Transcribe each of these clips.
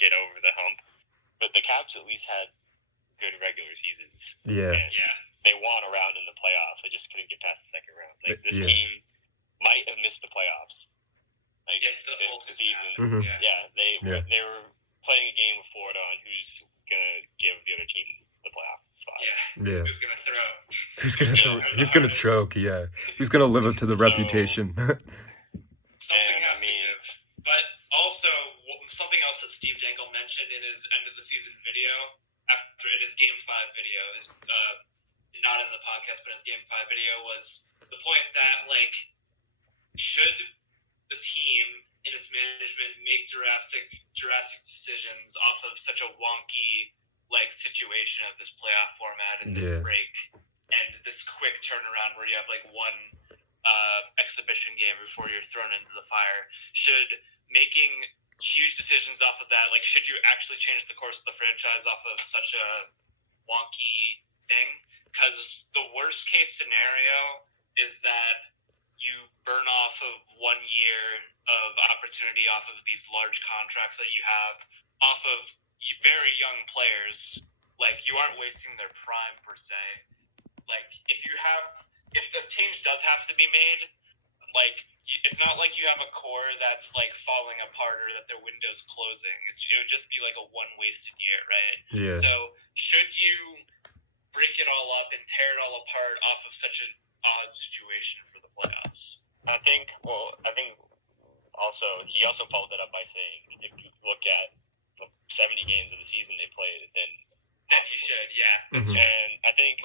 get over the hump. But the Caps at least had good regular seasons. Yeah. And they won a round in the playoffs. They just couldn't get past the second round. This team might have missed the playoffs. If the whole season. Mm-hmm. They were playing a game with Florida on who's gonna give the other team the playoff spot. Yeah. Who's gonna throw? Who's gonna choke? Yeah. Who's gonna live up to the reputation? Something has to give. But also, something else that Steve Dangle mentioned in his end of the season video, in his Game 5 video, not in the podcast, but his Game 5 video, was the point that, should the team and its management make drastic decisions off of such a wonky, situation of this playoff format and this break and this quick turnaround where you have, one exhibition game before you're thrown into the fire, should making huge decisions off of that, should you actually change the course of the franchise off of such a wonky thing? Because the worst case scenario is that you burn off of 1 year of opportunity off of these large contracts that you have off of very young players. You aren't wasting their prime per se. If the change does have to be made, it's not like you have a core that's falling apart or that their window's closing. It would just be a one wasted year, right? Yeah. So should you break it all up and tear it all apart off of such an odd situation for the playoffs? I think also he followed that up by saying if you look at the 70 games of the season they played, then that you should, yeah. Mm-hmm. And I think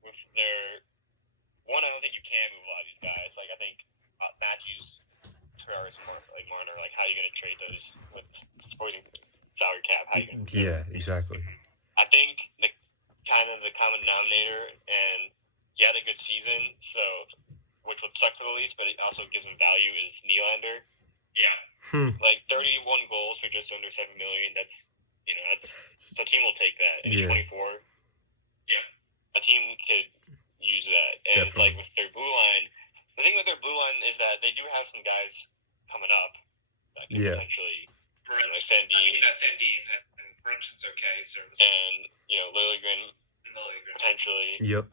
with their I don't think you can move a lot of these guys. I think Matthews, Tavares, Marner. How are you going to trade those with supposing salary cap? How are you going to? Yeah, exactly. I think the common denominator, and he had a good season, which would suck for the Leafs, but it also gives him value, is Nylander. Yeah. 31 goals for just under $7 million. That's the team will take that. And he's 24. Yeah. A team could use that. And Definitely. With their blue line, the thing with their blue line is that they do have some guys coming up that can potentially, Sandin. Sandin and Brunson's okay. And, Liljegren potentially. Yep.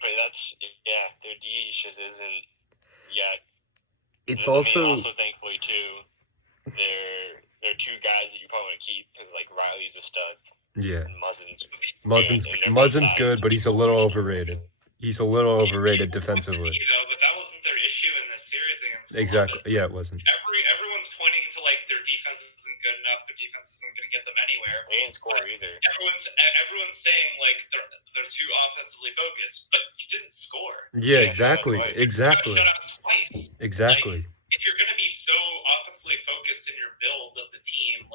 But that's, their DH just isn't yet. It's also thankfully, too, they're two guys that you probably want to keep because, Riley's a stud. Yeah. And Muzzin's good, but he's a little overrated. He's a little overrated defensively. But that wasn't their issue in this series against Exactly. Columbus. Yeah, it wasn't. Everyone's pointing to their defense isn't good enough. Their defense isn't going to get them anywhere. They didn't score either. Everyone's saying they're too offensively focused, but you didn't score. Yeah, exactly. You got shut out twice. Exactly. If you're going to be so offensively focused in your builds of the team,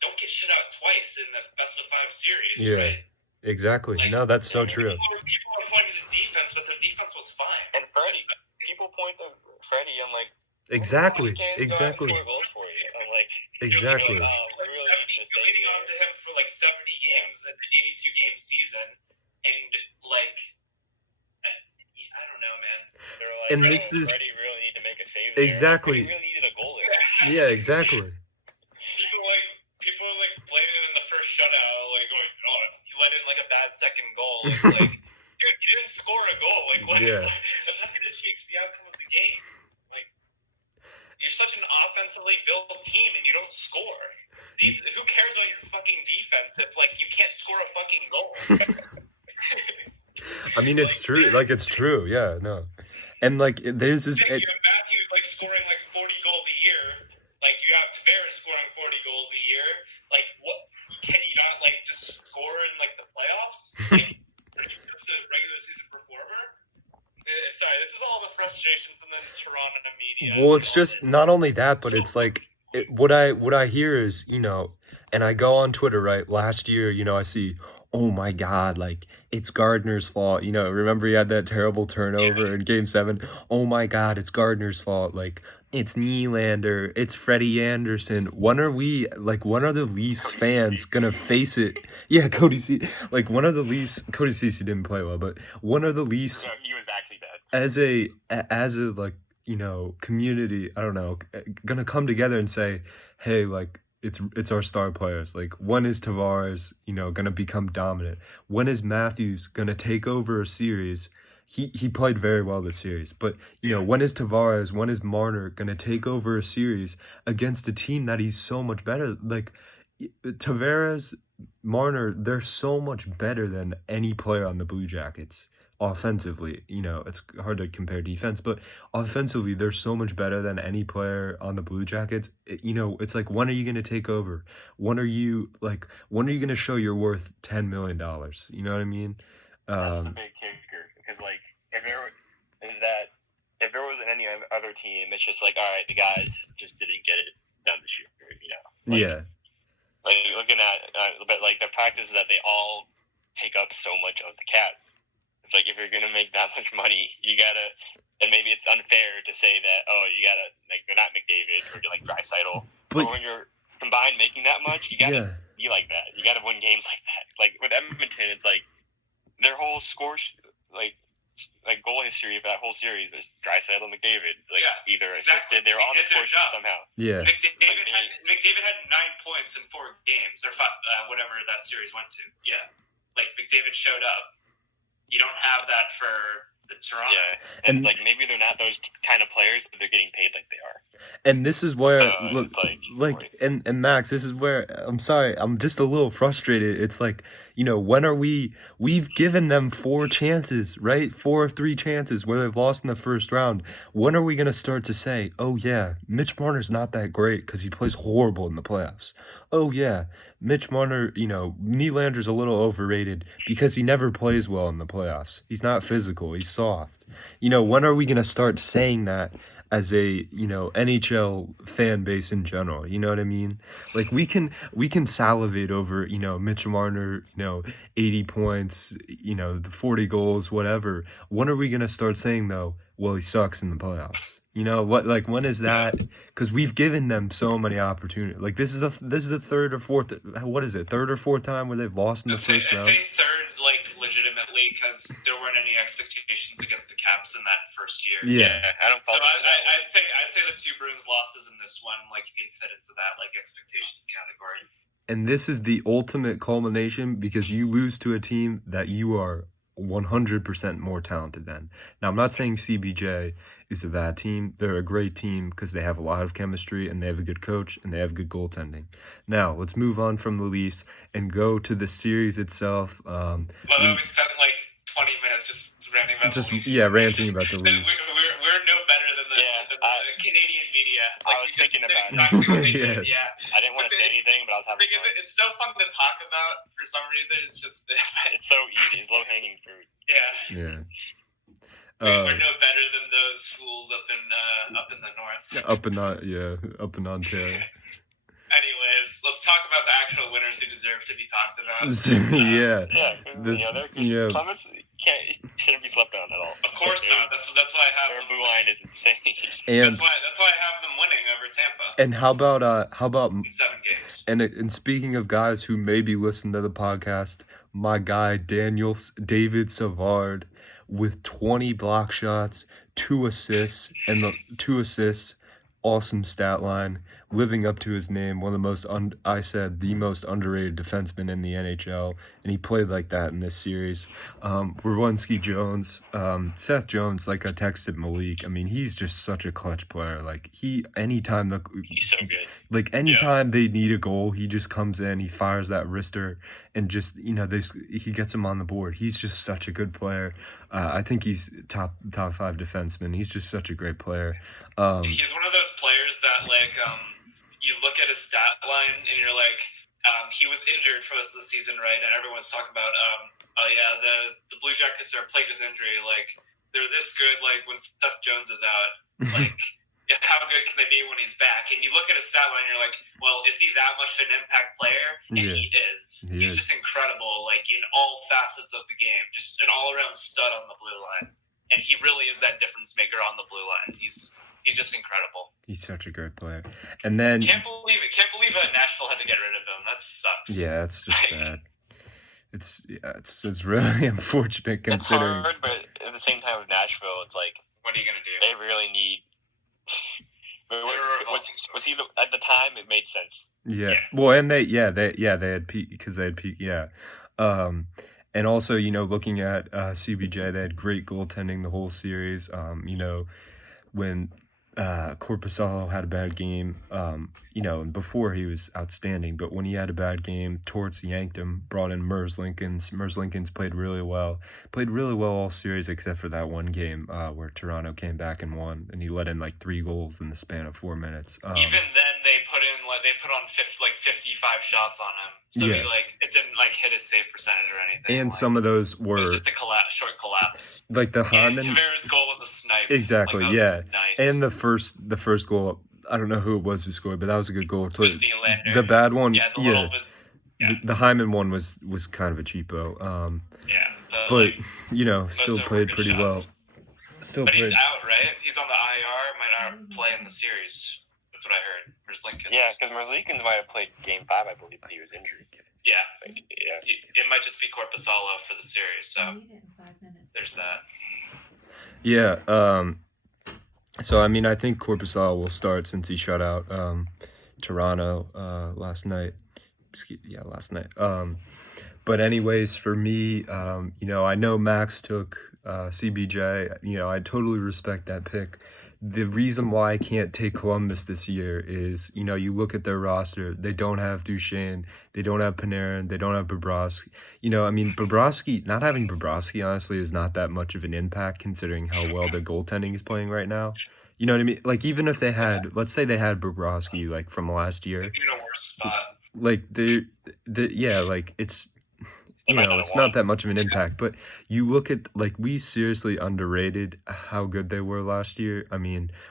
don't get shut out twice in the best of 5 series. Yeah. Right? Exactly. No, that's so true. People are pointing to defense, but their defense was fine. And Freddie, people point to Freddie. I'm like, exactly. Score goals for you. I'm like, exactly. We really need to say leading on to him for 70 games and an 82-game season, and I don't know, man. They're and this is Freddie really need to make a save. Exactly. He really needed a goal there. Yeah, exactly. People are blaming him in the first shutout, he let in a bad second goal. It's dude, you didn't score a goal. That's not going to change the outcome of the game. You're such an offensively built team and you don't score. Who cares about your fucking defense if you can't score a fucking goal? I mean, it's true. It's true. Yeah, no. And there's this. You have Matthews scoring 40 goals a year. You have Tavares scoring 40 goals a year. What can you not just score in the playoffs? Are you just a regular season performer? Sorry, this is all the frustration from the Toronto media. Well, it's just not only that, but it's what I hear is, and I go on Twitter, right? Last year, I see, oh my God, it's Gardner's fault. Remember he had that terrible turnover in Game 7? Oh my God, it's Gardner's fault. It's Nylander, it's Freddie Anderson. When are the Leafs fans gonna face it? Yeah, Cody C. Cody Ceci didn't play well, but when are the Leafs? No, he was actually bad. As a community, I don't know, gonna come together and say, hey, like it's our star players. Like when is Tavares, gonna become dominant? When is Matthews gonna take over a series? He played very well this series, but when is Tavares, when is Marner gonna take over a series against a team that he's so much better? Like Tavares, Marner, they're so much better than any player on the Blue Jackets offensively. It's hard to compare defense, but offensively, they're so much better than any player on the Blue Jackets. It's like, when are you going to take over? When are you going to show you're worth $10 million? You know what I mean? That's the big kicker. Because, like, if there wasn't any other team, it's just like, all right, the guys just didn't get it done this year, Yeah. Like, looking at, but, like, the practice is that they all take up so much of the cap. It's like, if you're going to make that much money, you got to, and maybe it's unfair to say that, oh, you got to, like, they're not McDavid or like Draisaitl. But when you're combined making that much, you got to be like that. You got to win games like that. Like, with Edmonton, it's like, their whole score, like goal history of that whole series is Draisaitl and McDavid. Like, either assisted, they were on the score sheet somehow. Yeah. McDavid had 9 points in 4 games, or 5, whatever that series went to. Yeah. Like, McDavid showed up. You don't have that for the Toronto. Yeah, and like, maybe they're not those kind of players, but they're getting paid like they are. And this is where, so, and Max, this is where, I'm sorry, I'm just a little frustrated. It's like, when are we've given them 4 chances, right? 4 or 3 chances where they've lost in the first round. When are we going to start to say, oh yeah, Mitch Marner's not that great because he plays horrible in the playoffs? Oh yeah, Mitch Marner, Nylander's a little overrated because he never plays well in the playoffs. He's not physical, he's soft. When are we going to start saying that as a NHL fan base in general? You know what I mean? Like, we can salivate over Mitch Marner, 80 points, the 40 goals, whatever. When are we gonna start saying, though, well, he sucks in the playoffs? When is that? Because we've given them so many opportunities. Like, this is the third or fourth, what is it, third or fourth time where they've lost in the first round? I'd say third, like, legitimately, because there weren't any expectations against the Caps in that first year. Yeah, I don't. So I'd say the 2 Bruins losses in this one, like, you can fit into that, like, expectations category. And this is the ultimate culmination because you lose to a team that you are 100% more talented than. Now, I'm not saying CBJ is a bad team. They're a great team because they have a lot of chemistry and they have a good coach and they have good goaltending. Now, let's move on from the Leafs and go to the series itself. Well, then we spent like 20 minutes just ranting about the Leafs. Yeah, ranting about the Leafs. We're no better than the Canadian media. Like, I was thinking about exactly what they did. Yeah. I didn't want to say anything, but I was having fun. It's so fun to talk about for some reason. It's just it's so easy. It's low hanging fruit. Yeah. We're no better than those fools up in the north. Up in Ontario. Anyways, let's talk about the actual winners who deserve to be talked about. Columbus shouldn't be slept on at all. Of course not. That's why I have their blue line is insane. And that's why I have them winning over Tampa. And how about in 7 games? And speaking of guys who maybe listen to the podcast, my guy David Savard with 20 block shots, 2 assists, awesome stat line, living up to his name, one of the most, the most underrated defenseman in the NHL, and he played like that in this series. Rwinski Jones, Seth Jones, like I texted Malik, I mean, he's just such a clutch player. Like, he's so good. Like, anytime they need a goal, he just comes in, he fires that wrister, and just, he gets him on the board. He's just such a good player. I think he's top 5 defenseman. He's just such a great player. He's one of those players that, like, you look at his stat line and you're like, he was injured for most of the season, right? And everyone's talking about, the Blue Jackets are plagued with injury. Like, they're this good, like, when Seth Jones is out. Like, how good can they be when he's back? And you look at his stat line and you're like, well, is he that much of an impact player? And he is. He's just incredible, like, in all facets of the game. Just an all-around stud on the blue line. And he really is that difference maker on the blue line. He's just incredible. He's such a great player. And then can't believe Nashville had to get rid of him. That sucks. Yeah, it's just sad. It's really unfortunate considering. It's hard, but at the same time with Nashville, it's like, what are you gonna do? They really need Was he at the time? It made sense. Yeah. Well, and they had Pete because they had Pete. Yeah. And also, looking at CBJ, they had great goaltending the whole series. When Corpusalo had a bad game, and before he was outstanding, but when he had a bad game, Torts yanked him, brought in Mers Lincolns. Mers Lincolns played really well all series except for that one game where Toronto came back and won, and he let in like 3 goals in the span of 4 minutes. Even then, they put on 55 shots on him, so he it didn't hit his save percentage or anything. And some of those were it was just a short collapse. Like the Hyman. And Tavares' goal was a snipe. Exactly. Nice. And the first goal, I don't know who it was who scored, but that was a good goal. The bad one, the Hyman one was kind of a cheapo. But still played pretty well. He's out, right? He's on the IR. Might not play in the series. That's what I heard. Yeah, because Merzlikins might have played Game 5, I believe, but he was injured. Yeah. It might just be Corpusalo for the series. So there's that. Yeah. So I think Corpusalo will start since he shut out Toronto last night. Last night. But anyways, for me, I know Max took CBJ. I totally respect that pick. The reason why I can't take Columbus this year is, you look at their roster. They don't have Duchesne. They don't have Panarin. They don't have Bobrovsky. Bobrovsky, not having Bobrovsky, honestly, is not that much of an impact considering how well their goaltending is playing right now. You know what I mean? Like, even if they had, let's say they had Bobrovsky, from last year. They'd be in a worse spot. It's... it's not that much of an impact, but you look at, we seriously underrated how good they were last year.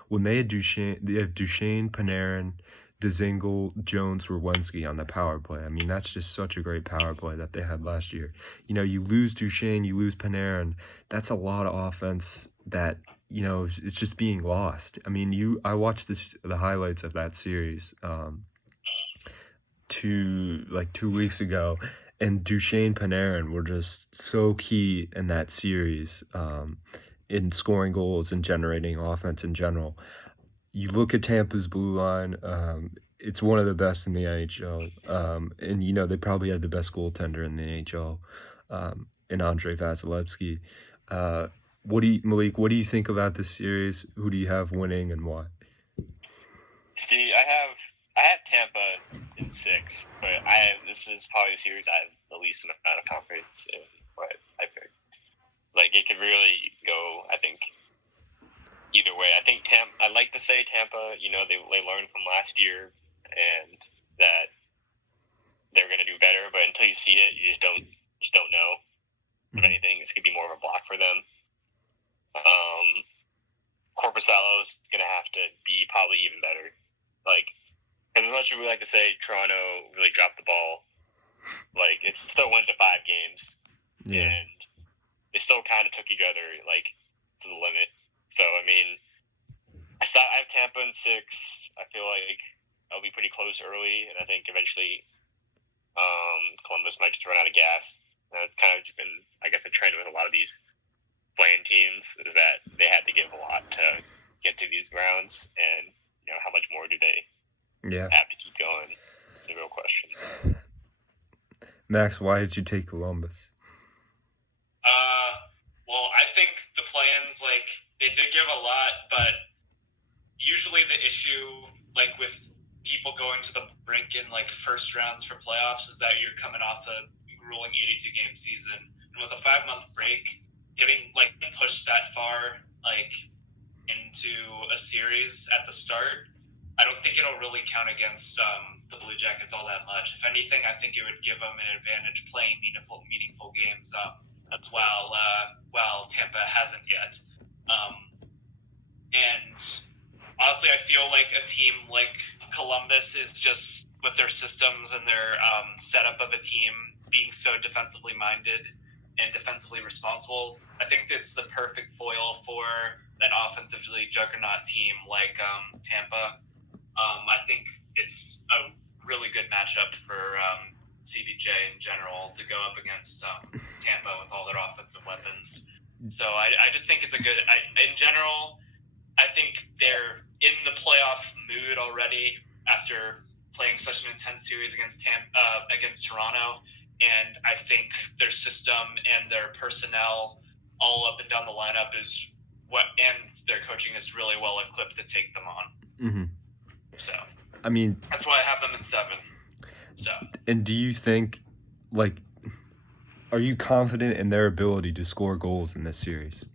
When they had Duchesne, Panarin, Dzingel, Jones, Werenski on the power play. That's just such a great power play that they had last year. You lose Duchesne, you lose Panarin. That's a lot of offense that, it's just being lost. I watched the highlights of that series 2 weeks ago. And Duchesne, Panarin were just so key in that series in scoring goals and generating offense in general. You look at Tampa's blue line, it's one of the best in the NHL. And, they probably have the best goaltender in the NHL in Andrei Vasilevsky. Malik, what do you think about this series? Who do you have winning and why? See, I have Tampa in 6, but this is probably the series I have the least amount of confidence in what I picked. It could really go, I think, either way. I think I'd like to say Tampa, they learned from last year and that they're going to do better, but until you see it, you just don't know. If anything, this could be more of a block for them. Corpusalo's going to have to be probably even better. As much as we like to say Toronto really dropped the ball, it still went to 5 games, and they still kind of took each other to the limit. So I have Tampa in 6. I feel like I'll be pretty close early, and I think eventually Columbus might just run out of gas. And it's kind of been, I guess, a trend with a lot of these playing teams is that they had to give a lot to get to these rounds, and how much more do they have to keep going? The real question. Max, why did you take Columbus? Well, I think the plans, they did give a lot, but usually the issue, with people going to the brink in, first rounds for playoffs is that you're coming off a grueling 82-game season. And with a 5-month break, getting, pushed that far, into a series at the start, I don't think it'll really count against the Blue Jackets all that much. If anything, I think it would give them an advantage playing meaningful games while Tampa hasn't yet. And honestly, I feel like a team like Columbus is just, with their systems and their setup of a team being so defensively minded and defensively responsible, I think it's the perfect foil for an offensively juggernaut team like Tampa. I think it's a really good matchup for CBJ in general to go up against Tampa with all their offensive weapons. So I just think it's a good... in general, I think they're in the playoff mood already after playing such an intense series against Toronto, and I think their system and their personnel all up and down the lineup and their coaching is really well equipped to take them on. Mm-hmm. So, I mean, that's why I have them in 7. So, and do you think, like, are you confident in their ability to score goals in this series?